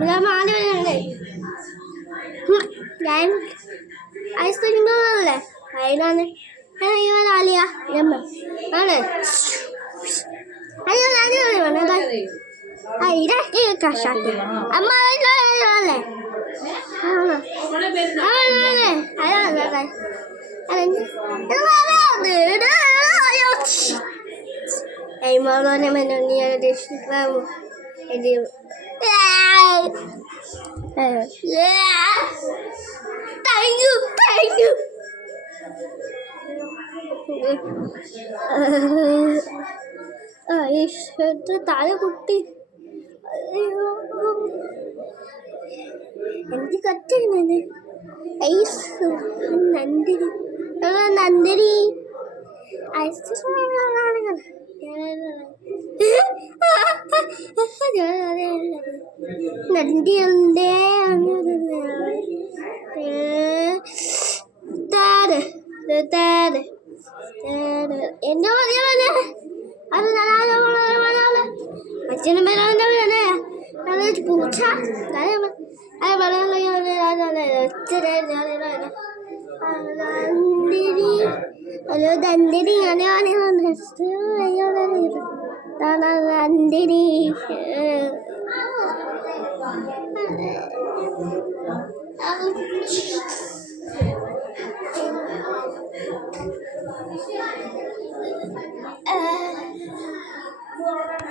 ഞാൻ മാറി വരുന്നുണ്ട്. ഞാൻ ഐസ്ക്രീമുകളല്ലേ അതിനാണ് ആലിയ ആണ് ഇതൊക്കെ കഷാക്കി അമ്മ അല്ലേ Mono menonnya di Instagram. Jadi thank you. ഇത് താഴെ കുട്ടി എന്ത് കറ്റുന്നത് ഐസ് നന്ദിനി നന്ദിനി ഐസ് നന്ദിയുണ്ട് എന്റെ മതിയാണ് അത് അച്ഛനും പേരാണ് പൂച്ച ഹലോ ദന്തിരി ദന്തിരി